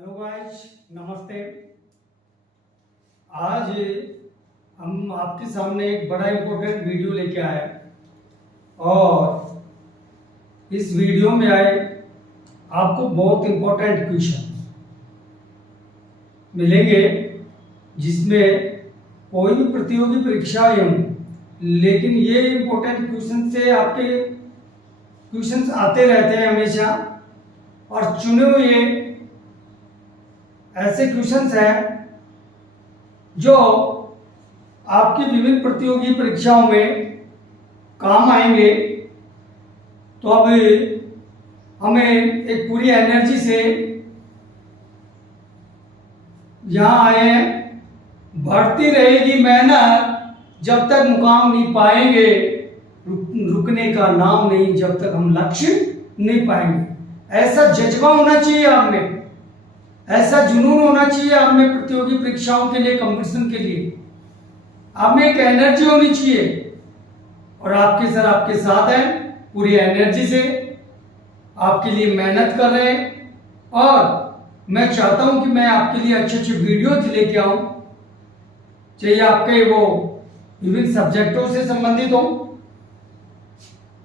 Hello guys, नमस्ते। आज हम आपके सामने एक बड़ा इम्पोर्टेंट वीडियो लेके आए और इस वीडियो में आए आपको बहुत इम्पोर्टेंट क्वेश्चन मिलेंगे जिसमें कोई भी प्रतियोगी परीक्षा हो, लेकिन ये इम्पोर्टेंट क्वेश्चन से आपके क्वेश्चंस आते रहते हैं हमेशा और चुने हुए ऐसे क्वेश्चंस हैं जो आपकी विभिन्न प्रतियोगी परीक्षाओं में काम आएंगे। तो अब हमें एक पूरी एनर्जी से यहाँ आए हैं। बढ़ती रहेगी मेहनत जब तक मुकाम नहीं पाएंगे, रुकने का नाम नहीं जब तक हम लक्ष्य नहीं पाएंगे। ऐसा जज्बा होना चाहिए आप में, ऐसा जुनून होना चाहिए आप में प्रतियोगी परीक्षाओं के लिए, कंपटीशन के लिए। आप में एक एनर्जी होनी चाहिए और आपके सर आपके साथ हैं, पूरी एनर्जी से आपके लिए मेहनत कर रहे हैं। और मैं चाहता हूं कि मैं आपके लिए अच्छे अच्छे वीडियोज लेके आऊं, चाहिए आपके वो विभिन्न सब्जेक्टों से संबंधित हो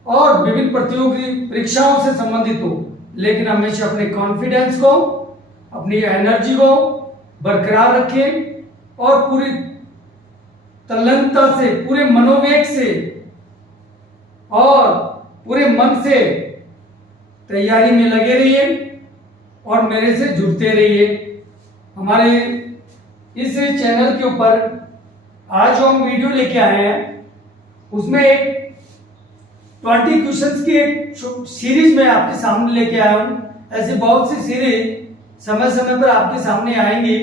और विभिन्न प्रतियोगी परीक्षाओं से संबंधित हो, लेकिन हमेशा अपने कॉन्फिडेंस को, अपनी एनर्जी को बरकरार रखें और पूरी तल्लीनता से, पूरे मनोवेग से और पूरे मन से तैयारी में लगे रहिए और मेरे से जुड़ते रहिए। हमारे इस चैनल के ऊपर आज जो हम वीडियो लेके आए हैं उसमें एक 20 क्वेश्चंस की एक सीरीज में आपके सामने लेके आया हूं। ऐसे बहुत सी सीरीज समय समय पर आपके सामने आएंगी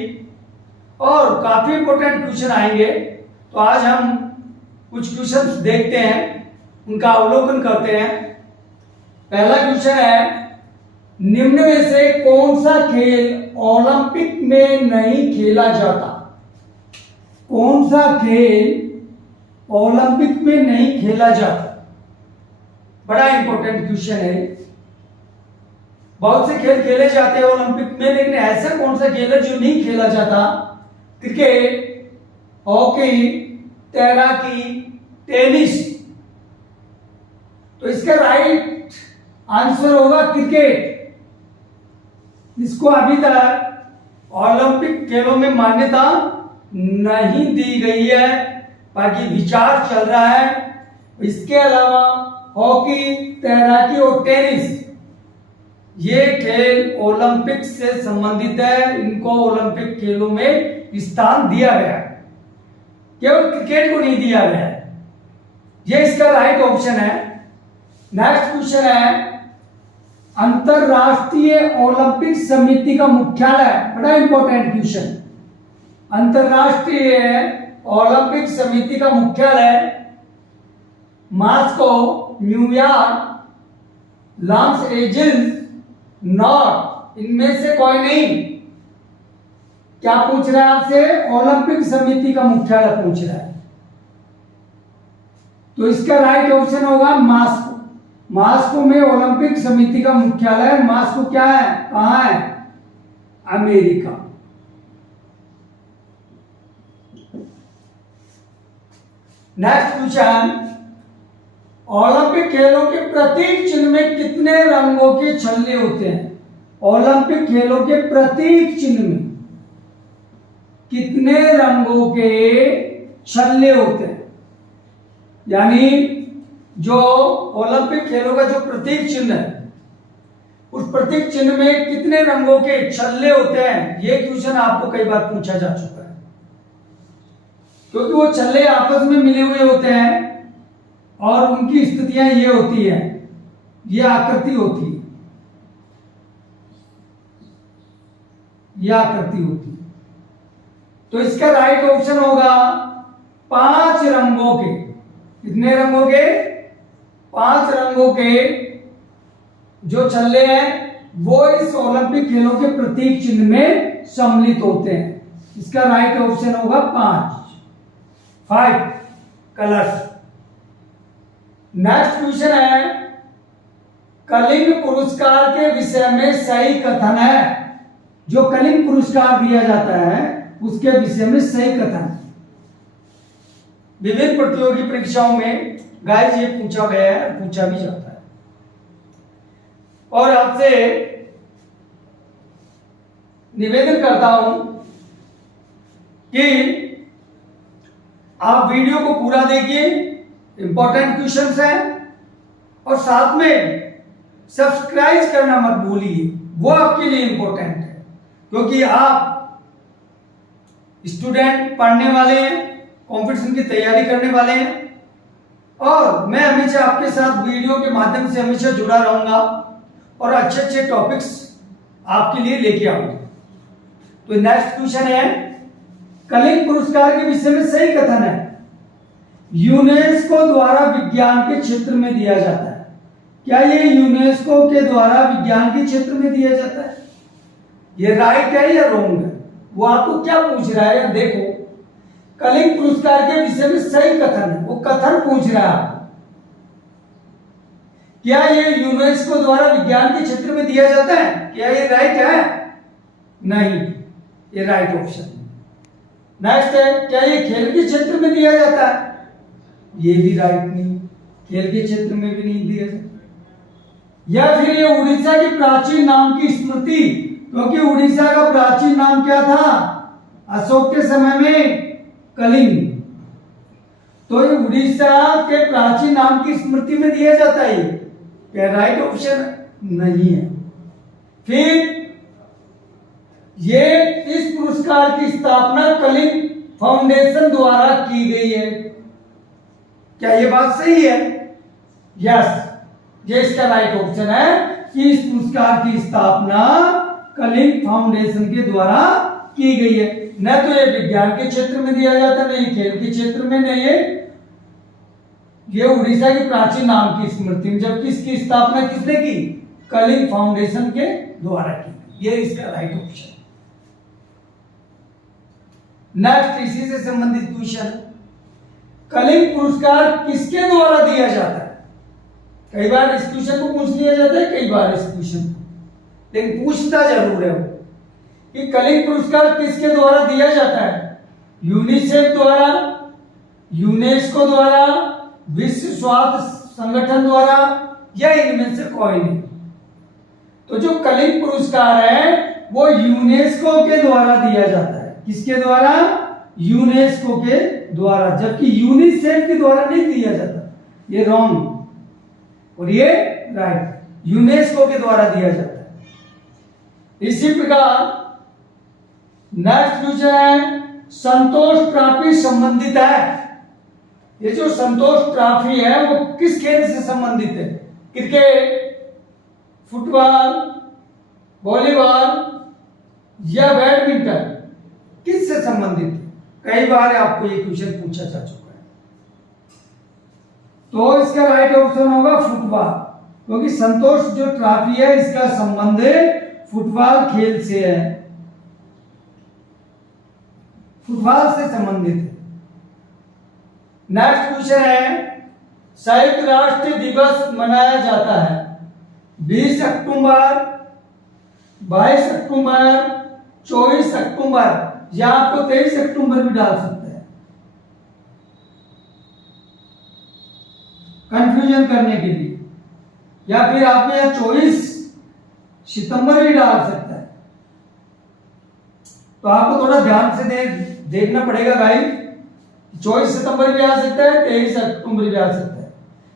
और काफी इंपॉर्टेंट क्वेश्चन आएंगे। तो आज हम कुछ क्वेश्चंस देखते हैं, उनका अवलोकन करते हैं। पहला क्वेश्चन है, निम्न में से कौन सा खेल ओलंपिक में नहीं खेला जाता? कौन सा खेल ओलंपिक में नहीं खेला जाता? बड़ा इंपॉर्टेंट क्वेश्चन है। बहुत से खेल खेले जाते हैं ओलंपिक में, लेकिन ऐसा कौन सा खेल है जो नहीं खेला जाता? क्रिकेट, हॉकी, तैराकी, टेनिस। तो इसका राइट आंसर होगा क्रिकेट। इसको अभी तक ओलंपिक खेलों में मान्यता नहीं दी गई है, बाकी विचार चल रहा है। इसके अलावा हॉकी, तैराकी और टेनिस, ये खेल ओलंपिक से संबंधित है, इनको ओलंपिक खेलों में स्थान दिया गया है, केवल क्रिकेट को नहीं दिया गया है। ये इसका राइट ऑप्शन है। नेक्स्ट क्वेश्चन है, अंतरराष्ट्रीय ओलंपिक समिति का मुख्यालय, बड़ा इंपॉर्टेंट क्वेश्चन। अंतरराष्ट्रीय ओलंपिक समिति का मुख्यालय Moscow, New York, Los Angeles, not, इनमें से कोई नहीं। क्या पूछ रहा है आपसे? ओलंपिक समिति का मुख्यालय पूछ रहा है। तो इसका राइट ऑप्शन होगा मॉस्को। मॉस्को में ओलंपिक समिति का मुख्यालय है। मॉस्को क्या है, कहां है? अमेरिका। नेक्स्ट क्वेश्चन, ओलंपिक खेलों के प्रतीक चिन्ह में कितने रंगों के छल्ले होते हैं? ओलंपिक खेलों के प्रतीक चिन्ह में कितने रंगों के छल्ले होते हैं? यानी जो ओलंपिक खेलों का जो प्रतीक चिन्ह है, उस प्रतीक चिन्ह में कितने रंगों के छल्ले होते हैं? यह क्वेश्चन आपको कई बार पूछा जा चुका है, क्योंकि वो छल्ले आपस में मिले हुए होते हैं और उनकी स्थितियां ये होती है, ये आकृति होती है, ये आकृति होती है। तो इसका राइट ऑप्शन होगा 5 रंगों के। कितने रंगों के? 5 रंगों के जो छल्ले हैं वो इस ओलंपिक खेलों के प्रतीक चिन्ह में सम्मिलित होते हैं। इसका राइट ऑप्शन होगा 5 कलर्स। नेक्स्ट क्वेश्चन है, कलिंग पुरस्कार के विषय में सही कथन है। जो कलिंग पुरस्कार दिया जाता है उसके विषय में सही कथन। विभिन्न प्रतियोगी परीक्षाओं में गाइस ये पूछा गया है, पूछा भी जाता है। और आपसे निवेदन करता हूं कि आप वीडियो को पूरा देखिए, इंपॉर्टेंट क्वेश्चंस हैं, और साथ में सब्सक्राइब करना मत भूलिए, वो आपके लिए इंपॉर्टेंट है, क्योंकि आप स्टूडेंट पढ़ने वाले हैं, कंपटीशन की तैयारी करने वाले हैं, और मैं हमेशा आपके साथ वीडियो के माध्यम से हमेशा जुड़ा रहूंगा और अच्छे अच्छे टॉपिक्स आपके लिए लेके आऊंगा। तो नेक्स्ट क्वेश्चन है, कलिंग पुरस्कार के विषय में सही कथन है। यूनेस्को द्वारा विज्ञान के क्षेत्र में दिया जाता है। क्या ये यूनेस्को के द्वारा विज्ञान के क्षेत्र में दिया जाता है? ये राइट है या रॉन्ग है? वो आपको क्या पूछ रहा है? देखो, कलिंग पुरस्कार के विषय में सही कथन है, वो कथन पूछ रहा है आपको। क्या ये यूनेस्को द्वारा विज्ञान के क्षेत्र में दिया जाता है? क्या ये राइट है? नहीं, ये राइट ऑप्शन है। नेक्स्ट है, क्या ये खेल के क्षेत्र में दिया जाता है? ये भी राइट नहीं, खेल के क्षेत्र में भी नहीं दिया जाता। या फिर ये उड़ीसा के प्राचीन नाम की स्मृति, क्योंकि उड़ीसा का प्राचीन नाम क्या था अशोक के समय में? कलिंग। तो ये उड़ीसा के प्राचीन नाम की स्मृति में दिया जाता है, क्या राइट ऑप्शन? नहीं है। फिर ये इस पुरस्कार की स्थापना कलिंग फाउंडेशन द्वारा की गई है, क्या ये बात सही है? यस, ये इसका राइट ऑप्शन है कि इस पुरस्कार की स्थापना कलिंग फाउंडेशन के द्वारा की गई है। न तो ये विज्ञान के क्षेत्र में दिया जाता, नहीं खेल के क्षेत्र में, नहीं ये उड़ीसा की प्राचीन नाम की स्मृति में, जबकि इसकी स्थापना किसने की? कलिंग फाउंडेशन के द्वारा की। ये इसका राइट ऑप्शन। नेक्स्ट इसी से संबंधित क्वेश्चन, कलिंग पुरस्कार किसके द्वारा दिया जाता है? कई बार इस क्वेश्चन को पूछ लिया जाता है, कई बार इस क्वेश्चन को, लेकिन पूछता जरूर है वो कि कलिंग पुरस्कार किसके द्वारा दिया जाता है? यूनिसेफ द्वारा, यूनेस्को द्वारा, विश्व स्वास्थ्य संगठन द्वारा, या इनमें से कोई नहीं। तो जो कलिंग पुरस्कार है वो यूनेस्को के द्वारा दिया जाता है। किसके द्वारा? यूनेस्को के द्वारा, जबकि यूनिसेफ के द्वारा नहीं दिया जाता। ये रॉन्ग और ये राइट, यूनेस्को के द्वारा दिया जाता है। इसी प्रकार नेक्स्ट क्वेश्चन है, संतोष ट्रॉफी संबंधित है। ये जो संतोष ट्रॉफी है वो किस खेल से संबंधित है? क्रिकेट, फुटबॉल, वॉलीबॉल या बैडमिंटन, किससे संबंधित है? कई बार आपको ये क्वेश्चन पूछा जा चुका है। तो इसका राइट ऑप्शन होगा फुटबॉल, क्योंकि संतोष जो ट्रॉफी है इसका संबंध फुटबॉल खेल से है, फुटबॉल से संबंधित है। नेक्स्ट क्वेश्चन है, संयुक्त राष्ट्र दिवस मनाया जाता है 20 अक्टूबर, 22 अक्टूबर, 24 अक्टूबर, या आपको 23 अक्टूबर भी डाल सकते हैं कंफ्यूजन करने के लिए, या फिर आप यहाँ 24 सितंबर भी डाल सकते हैं। तो आपको थोड़ा ध्यान से देखना पड़ेगा भाई, 24 सितंबर भी आ सकता है, 23 अक्टूबर भी आ सकता है,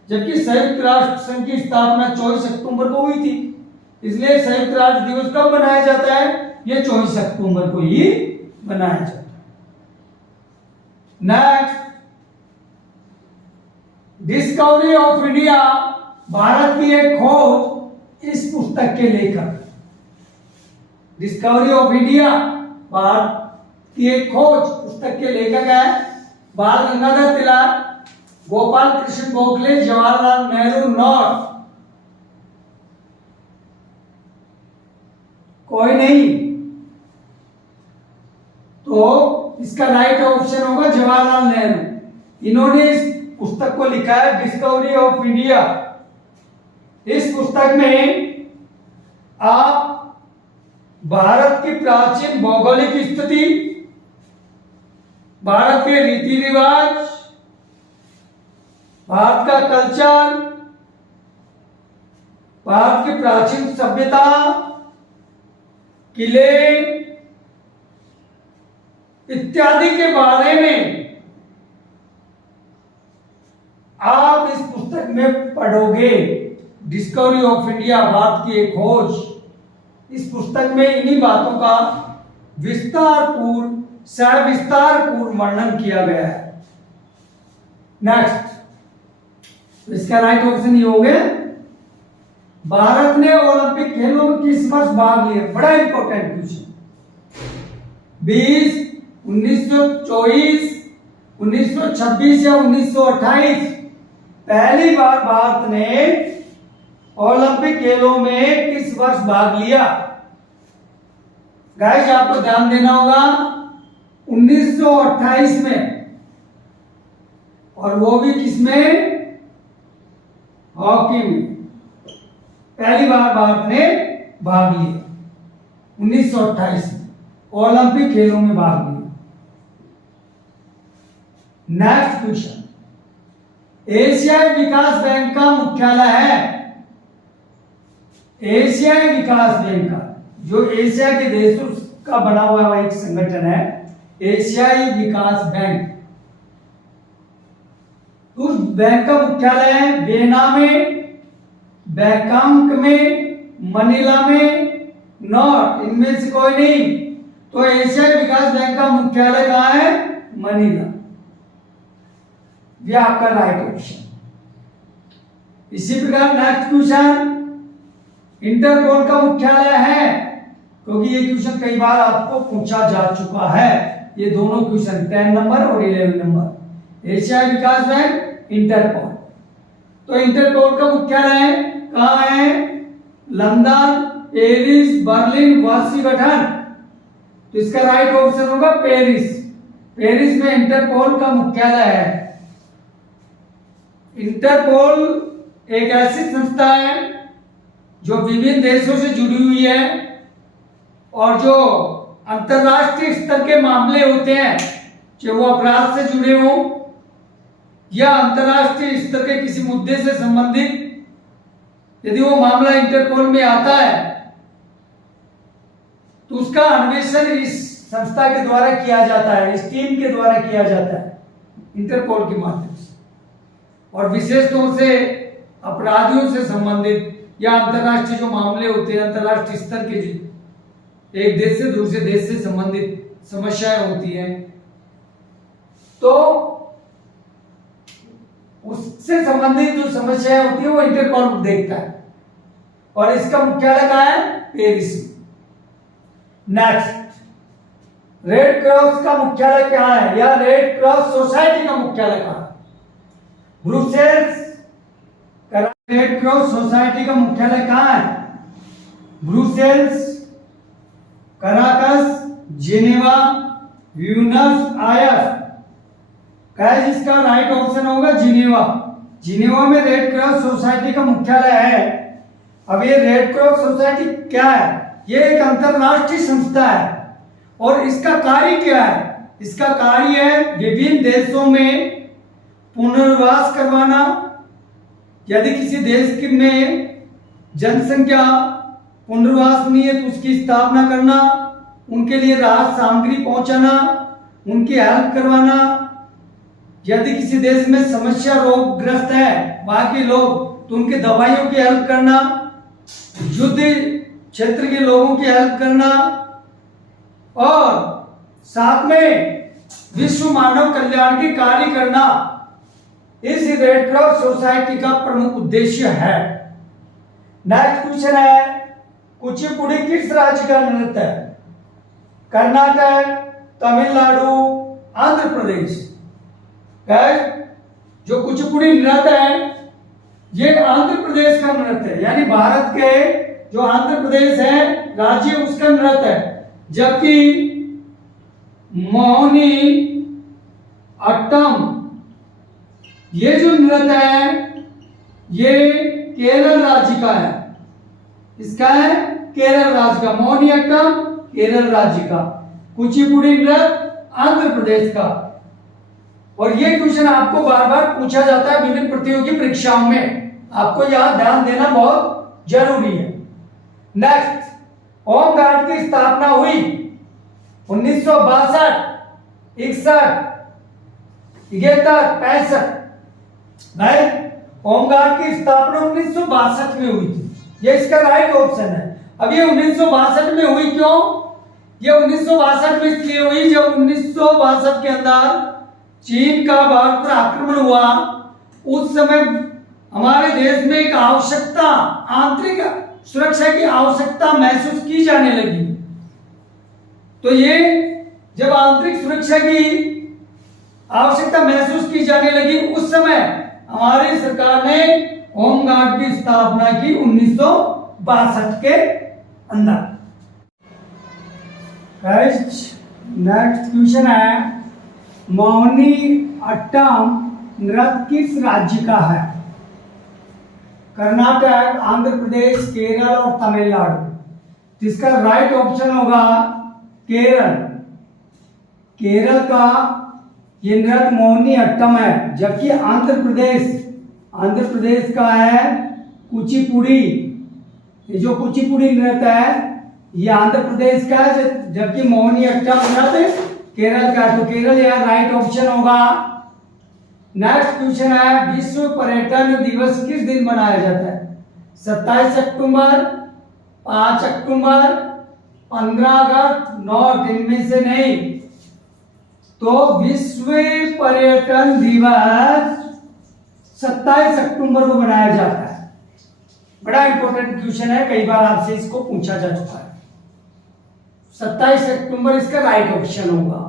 जबकि संयुक्त राष्ट्र संघ की स्थापना 24 अक्टूबर को हुई थी, इसलिए संयुक्त राष्ट्र दिवस कब मनाया जाता है? ये 24 अक्टूबर को ही बनाया जाता है। Next, discovery of India, Bharat की एक खोज, इस पुस्तक के लेखक। डिस्कवरी ऑफ इंडिया, भारत की एक खोज पुस्तक के लेखक है बाल गंगाधर तिलक, गोपाल कृष्ण गोखले, जवाहरलाल नेहरू, नॉट कोई नहीं। तो इसका राइट ऑप्शन होगा जवाहरलाल नेहरू। इन्होंने इस पुस्तक को लिखा है डिस्कवरी ऑफ इंडिया। इस पुस्तक में आप भारत की प्राचीन भौगोलिक स्थिति, भारत के रीति रिवाज, भारत का कल्चर, भारत की प्राचीन सभ्यता, किले इत्यादि के बारे में आप इस पुस्तक में पढ़ोगे। डिस्कवरी ऑफ इंडिया, भारत की एक खोज, इस पुस्तक में इन्हीं बातों का सविस्तारपूर्ण वर्णन किया गया है। नेक्स्ट, इसका राइट ऑप्शन ये हो गया, भारत ने ओलंपिक खेलों में किस वर्ष भाग लिया? बड़ा इंपॉर्टेंट क्वेश्चन। 20, 1924, 1926 या 1928? पहली बार भारत ने ओलंपिक खेलों में किस वर्ष भाग लिया? गाइस आपको ध्यान देना होगा, 1928 में, और वो भी किसमें? हॉकी में पहली बार भारत ने भाग लिया 1928 में, ओलंपिक खेलों में भाग लिया। नेक्स्ट क्वेश्चन, एशियाई विकास बैंक का मुख्यालय है? एशियाई विकास बैंक का, जो एशिया के देशों का बना हुआ एक संगठन है, एशियाई विकास बैंक, उस बैंक का मुख्यालय है वियना में, बैंकॉक में, मनीला में, नॉट, इनमें से कोई नहीं। तो एशियाई विकास बैंक का मुख्यालय कहां है? मनीला। यह आपका राइट ऑप्शन। इसी प्रकार नेक्स्ट क्वेश्चन, इंटरपोल का मुख्यालय है? क्योंकि ये क्वेश्चन कई बार आपको पूछा जा चुका है, ये दोनों क्वेश्चन 10 नंबर और 11 नंबर, एशियाई विकास बैंक, इंटरपोल। तो इंटरपोल का मुख्यालय कहां है? London, Paris, Berlin, Washington. तो इसका राइट ऑप्शन होगा पेरिस। पेरिस में इंटरपोल का मुख्यालय है। इंटरपोल एक ऐसी संस्था है जो विभिन्न देशों से जुड़ी हुई है और जो अंतरराष्ट्रीय स्तर के मामले होते हैं, चाहे वो अपराध से जुड़े हों या अंतरराष्ट्रीय स्तर के किसी मुद्दे से संबंधित, यदि वो मामला इंटरपोल में आता है तो उसका अन्वेषण इस संस्था के द्वारा किया जाता है, इस टीम के द्वारा किया जाता है, इंटरपोल के माध्यम से। और विशेष तौर से अपराधियों से संबंधित या अंतरराष्ट्रीय जो मामले होते हैं, अंतरराष्ट्रीय स्तर के, एक देश से दूसरे देश से संबंधित समस्याएं होती हैं, तो उससे संबंधित जो समस्याएं होती है वो इंटरपोल देखता है। और इसका मुख्यालय कहां है? पेरिस। नेक्स्ट, रेड क्रॉस का मुख्यालय कहां है, या रेड क्रॉस सोसाइटी का मुख्यालय कहां है? ब्रुसेल्स। रेड क्रॉस सोसाइटी का मुख्यालय कहां है? Brussels, Caracas, Geneva, Buenos Aires. Guys इसका राइट ऑप्शन होगा जिनेवा। जिनेवा में रेड क्रॉस सोसाइटी का मुख्यालय है। अब ये रेड क्रॉस सोसाइटी क्या है? ये एक अंतरराष्ट्रीय संस्था है और इसका कार्य क्या है? इसका कार्य है विभिन्न देशों में पुनर्वास करवाना, यदि किसी देश में जनसंख्या पुनर्वासनीय है तो उसकी स्थापना करना, उनके लिए राहत सामग्री पहुंचाना, उनकी हेल्प करवाना, यदि किसी देश में समस्या रोगग्रस्त है वहां के लोग तो उनके दवाइयों की हेल्प करना, युद्ध क्षेत्र के लोगों की हेल्प करना, और साथ में विश्व मानव कल्याण के कार्य करना, इस रेड क्रॉस सोसाइटी का प्रमुख उद्देश्य है। नेक्स्ट क्वेश्चन है, कुचिपुड़ी किस राज्य का नृत्य है? कर्नाटक, तमिलनाडु, आंध्र प्रदेश। जो कुचिपुड़ी नृत्य है ये आंध्र प्रदेश का नृत्य है, यानी भारत के जो आंध्र प्रदेश है राज्य उसका नृत्य है, जबकि मोहिनी अट्टम ये जो नृत्य है ये केरल राज्य का है। इसका है केरल राज्य का, मोहिनीअट्टम केरल राज्य का, कुचिपुड़ी नृत्य आंध्र प्रदेश का। और ये क्वेश्चन आपको बार बार पूछा जाता है विभिन्न प्रतियोगी परीक्षाओं में, आपको यहां ध्यान देना बहुत जरूरी है। नेक्स्ट, होम गार्ड की स्थापना हुई 1962, 61, 71, 65। होम गार्ड की स्थापना 1962 में हुई थी, ये इसका राइट ऑप्शन है। अब ये 1962 में हुई क्यों? ये 1962 में इसलिए हुई जब 1962 के अंदर चीन का भारत पर आक्रमण हुआ, उस समय हमारे देश में एक आवश्यकता, आंतरिक सुरक्षा की आवश्यकता महसूस की जाने लगी। तो ये जब आंतरिक सुरक्षा की आवश्यकता महसूस की जाने लगी, उस समय हमारी सरकार ने होम गार्ड की स्थापना की 1962 के अंदर। नेक्स्ट क्वेश्चन है, मोहिनीअट्टम नृत्य किस राज्य का है? कर्नाटक, आंध्र प्रदेश, केरल और तमिलनाडु। जिसका राइट ऑप्शन होगा केरल। केरल का ये नृत्य मोहिनीअट्टम है, जबकि आंध्र प्रदेश का है कुचिपुड़ी। ये जो कुचिपुड़ी नृत्य है ये आंध्र प्रदेश का है, जबकि मोहिनीअट्टम नृत्य केरल का। तो केरल यहाँ राइट ऑप्शन होगा। नेक्स्ट क्वेश्चन है, विश्व पर्यटन दिवस किस दिन मनाया जाता है? 27 अक्टूबर, 5 अक्टूबर, 15 अगस्त, 9 दिन में से नहीं। तो विश्व पर्यटन दिवस 27 अक्टूबर को मनाया जाता है। बड़ा इंपॉर्टेंट क्वेश्चन है, कई बार आपसे इसको पूछा जा चुका है। 27 अक्टूबर इसका राइट ऑप्शन होगा।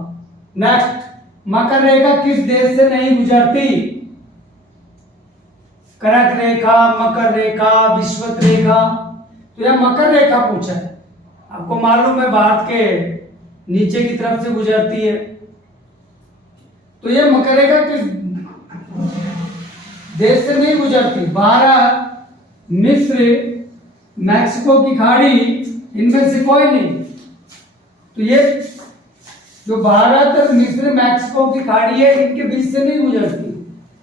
नेक्स्ट, मकर रेखा किस देश से नहीं गुजरती? कर्क रेखा, मकर रेखा, विषुवत रेखा। तो यह मकर रेखा पूछा है। आपको मालूम है भारत के नीचे की तरफ से गुजरती है। तो यह मकर रेखा किस देश से नहीं गुजरती? भारत, मिस्र, मैक्सिको की खाड़ी, इनमें से कोई नहीं। तो ये जो भारत, मिस्र, मैक्सिको की खाड़ी है, इनके बीच से नहीं गुजरती,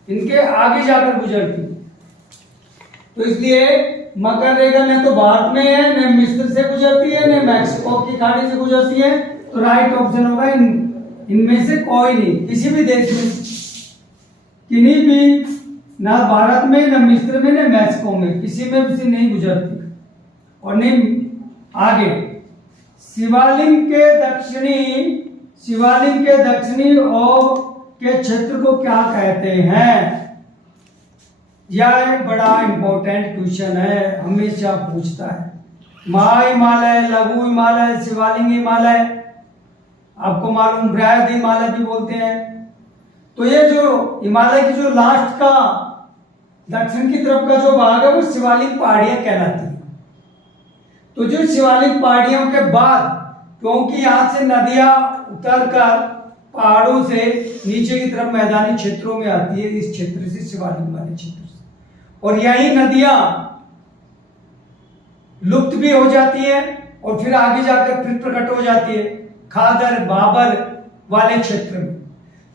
इनके आगे जाकर गुजरती। तो इसलिए मकर रेखा न तो भारत में है, न मिस्र से गुजरती है, न मैक्सिको की खाड़ी से गुजरती है। तो राइट ऑप्शन होगा इनमें से कोई नहीं। किसी भी देश में, किन्हीं भी, ना भारत में, न मिस्र में, न मैक्सिको में, किसी में से नहीं गुजरती। और नहीं आगे, शिवालिंग के दक्षिणी ओर के क्षेत्र को क्या कहते हैं? यह एक बड़ा इंपॉर्टेंट क्वेश्चन है, हमेशा पूछता है। महा हिमालय, लघु हिमालय, शिवालिंग हिमालय, आपको मालूम बृहद हिमालय भी बोलते हैं। तो ये जो हिमालय की जो लास्ट का दक्षिण की तरफ का जो भाग है वो शिवालिक पहाड़ियां कहलाती है। तो जो शिवालिक पहाड़ियों के बाद, क्योंकि यहाँ से नदियां उतरकर पहाड़ों से नीचे की तरफ मैदानी क्षेत्रों में आती है, इस क्षेत्र से, शिवालिक वाले क्षेत्र से, और यही नदियां लुप्त भी हो जाती है और फिर आगे जाकर फिर प्रकट हो जाती है खादर, बाबर वाले क्षेत्र में।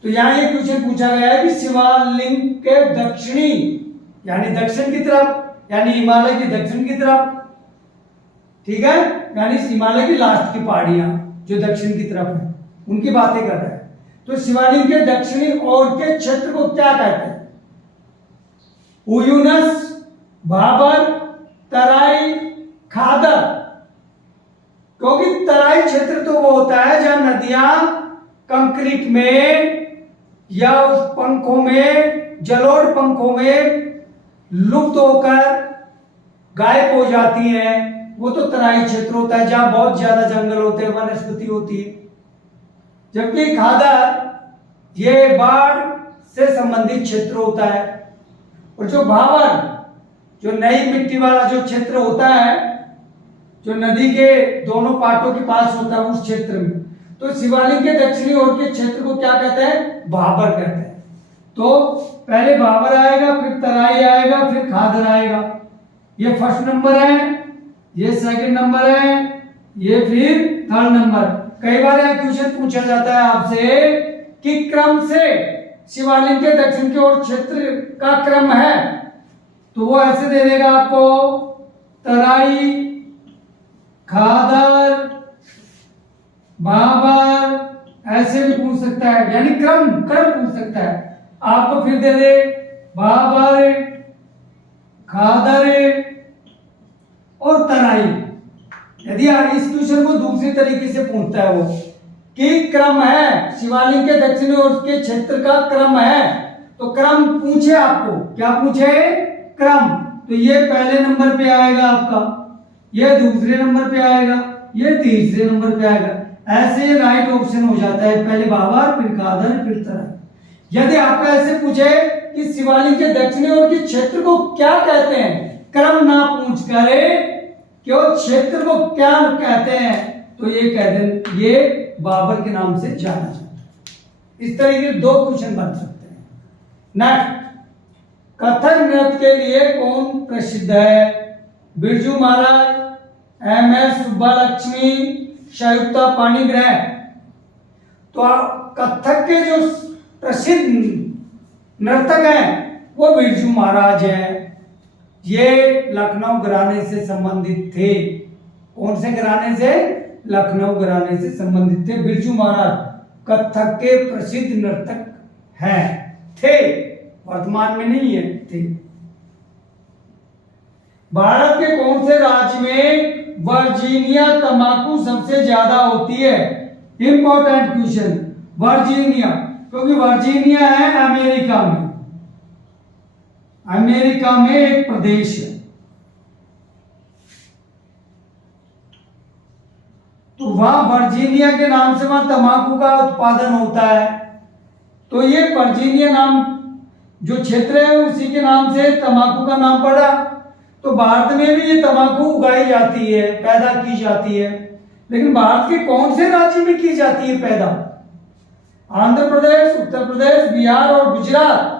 तो यहाँ ये क्वेश्चन पूछा गया है कि शिवालिक के दक्षिणी, यानी दक्षिण की तरफ, यानी हिमालय की दक्षिण की तरफ, ठीक है, यानी हिमालय की लास्ट की पहाड़ियां जो दक्षिण की तरफ है, उनकी बातें कर रहा है। तो शिवालिक के दक्षिणी ओर के क्षेत्र को क्या कहते हैं? उयूनस, भाबर, तराई, खादर। क्योंकि तराई क्षेत्र तो वो होता है जहां नदियां कंक्रीट में या उस पंखों में, जलोढ़ पंखों में लुप्त होकर गायब हो जाती है, वो तो तराई क्षेत्र होता है जहां बहुत ज्यादा जंगल होते हैं, वनस्पति होती है। जबकि खादर ये बाढ़ से संबंधित क्षेत्र होता है। और जो भाबर, जो नई मिट्टी वाला जो क्षेत्र होता है, जो नदी के दोनों पाटों के पास होता है, उस क्षेत्र में। तो शिवालिक के दक्षिणी ओर के क्षेत्र को क्या कहते हैं? भाबर कहते हैं। तो पहले भाबर आएगा, फिर तराई आएगा, फिर खादर आएगा। ये फर्स्ट नंबर है। ये सेकंड नंबर है, ये फिर थर्ड नंबर। कई बार यह क्वेश्चन पूछा जाता है आपसे कि क्रम से शिवालिक के दक्षिण की ओर क्षेत्र का क्रम है, तो वो ऐसे दे देगा आपको, तराई, खादर, भाबर, ऐसे भी पूछ सकता है, यानी क्रम पूछ सकता है आपको। फिर दे दे भाबर, खादर और तराई। यदि आप इस क्वेश्चन को दूसरी तरीके से पूछता है वो कि क्रम है, शिवालिक के दक्षिणी ओर के क्षेत्र का क्रम है, तो क्रम पूछे आपको, क्या पूछे? क्रम। तो ये पहले नंबर पे आएगा आपका, ये दूसरे नंबर पे आएगा, ये तीसरे नंबर पे आएगा। ऐसे राइट ऑप्शन हो जाता है, पहले भाबर, फिर खादर, फिर तराई। यदि आपका ऐसे पूछे कि शिवालिक के दक्षिणी ओर के क्षेत्र को क्या कहते हैं, क्रम ना पूछ करे केवल क्षेत्र को क्या कहते हैं, तो ये कह दें ये बाबर के नाम से जाना जाता है। इस तरीके से दो क्वेश्चन बन सकते हैं। नेक्स्ट, कथक नृत्य के लिए कौन प्रसिद्ध है? बिरजू महाराज, एम.एस. सुब्बालक्ष्मी, संयुक्ता पाणिग्रह। तो कथक के जो प्रसिद्ध नर्तक हैं वो बिरजू महाराज हैं। ये लखनऊ घराने से संबंधित थे। कौन से घराने से? लखनऊ घराने से संबंधित थे। बिरजू महाराज कथक के प्रसिद्ध नर्तक हैं, थे, वर्तमान में नहीं है, थे। भारत के कौन से राज्य में वर्जीनिया तंबाकू सबसे ज्यादा होती है? इंपॉर्टेंट क्वेश्चन, वर्जीनिया, क्योंकि वर्जीनिया है अमेरिका में, अमेरिका में एक प्रदेश है। तो वहां वर्जीनिया के नाम से वहां तंबाकू का उत्पादन होता है। तो ये वर्जीनिया नाम जो क्षेत्र है उसी के नाम से तंबाकू का नाम पड़ा। तो भारत में भी ये तंबाकू उगाई जाती है, पैदा की जाती है, लेकिन भारत के कौन से राज्य में की जाती है पैदा? आंध्र प्रदेश, उत्तर प्रदेश, बिहार और गुजरात।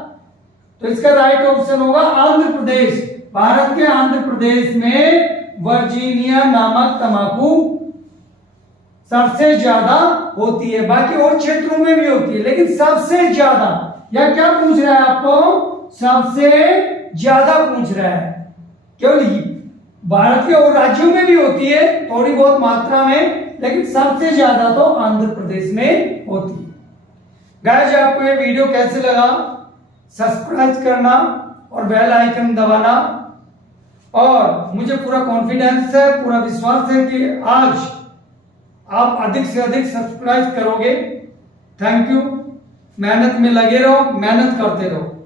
तो इसका राइट ऑप्शन होगा आंध्र प्रदेश। भारत के आंध्र प्रदेश में वर्जीनिया नामक तंबाकू सबसे ज्यादा होती है। बाकी और क्षेत्रों में भी होती है, लेकिन सबसे ज्यादा, या क्या पूछ रहा है आपको? सबसे ज्यादा पूछ रहा है। केवल भारत के और राज्यों में भी होती है थोड़ी बहुत मात्रा में, लेकिन सबसे ज्यादा तो आंध्र प्रदेश में होती है। गाइस, आपको ये वीडियो कैसे लगा? सब्सक्राइब करना और बेल आइकन दबाना। और मुझे पूरा कॉन्फिडेंस है, पूरा विश्वास है कि आज आप अधिक से अधिक सब्सक्राइब करोगे। Thank you. मेहनत में लगे रहो, मेहनत करते रहो।